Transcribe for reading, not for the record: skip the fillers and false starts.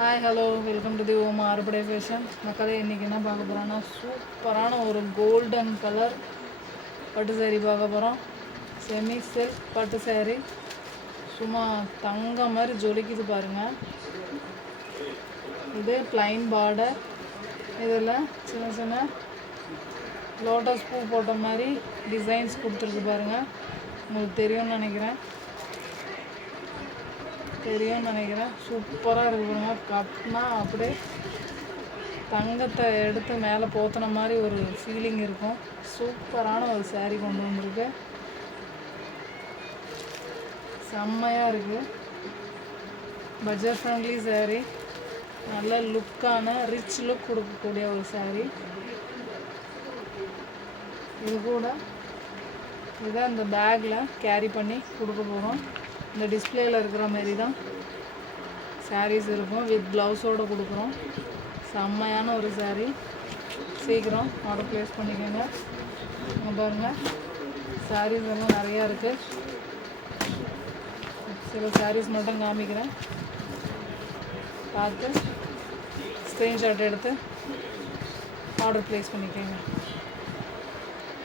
Hi hello welcome to the Om Arupadai fashion. மக்களே இன்றைக்கி என்ன பார்க்க போகிறோன்னா சூப்பரான ஒரு கோல்டன் கலர் பட்டு சேரீ பார்க்க போகிறோம். செமி சில்க் பட்டு சேரீ சும்மா தங்கம் மாதிரி ஜொலிக்குது பாருங்கள். இது ப்ளைன் பார்டர், இதில் சின்ன சின்ன லோட்டஸ் பூ போட்ட மாதிரி டிசைன்ஸ் கொடுத்துருக்கு பாருங்கள். உங்களுக்கு தெரியும்னு நினைக்கிறேன். சூப்பராக இருக்கு பாருங்க. கட்டினா அப்படியே தங்கத்தை எடுத்து மேலே போத்தின மாதிரி ஒரு ஃபீலிங் இருக்கும். சூப்பரான ஒரு சேரீ கொண்டு வந்திருக்கு. செம்மையாக இருக்குது. பட்ஜெட் ஃப்ரெண்ட்லி சேரீ, நல்ல லுக்கான ரிச் லுக் கொடுக்கக்கூடிய ஒரு சேரீ. இது கூட இதை இந்த பேக்கில் கேரி பண்ணி கொடுக்க போகிறோம். இந்த டிஸ்பிளேயில் இருக்கிற மாரி தான் சாரீஸ் இருக்கும். வித் ப்ளவுஸோடு கொடுக்குறோம். செம்மையான ஒரு சாரீ. சீக்கிரம் ஆர்டர் ப்ளேஸ் பண்ணிக்கோங்க. அங்கே பாருங்கள், சாரீஸ் எல்லாம் நிறையா இருக்குது. சில சாரீஸ் மட்டும் காமிக்கிறேன், பார்த்து ஸ்க்ரீன்ஷாட் எடுத்து ஆர்டர் ப்ளேஸ் பண்ணிக்கோங்க.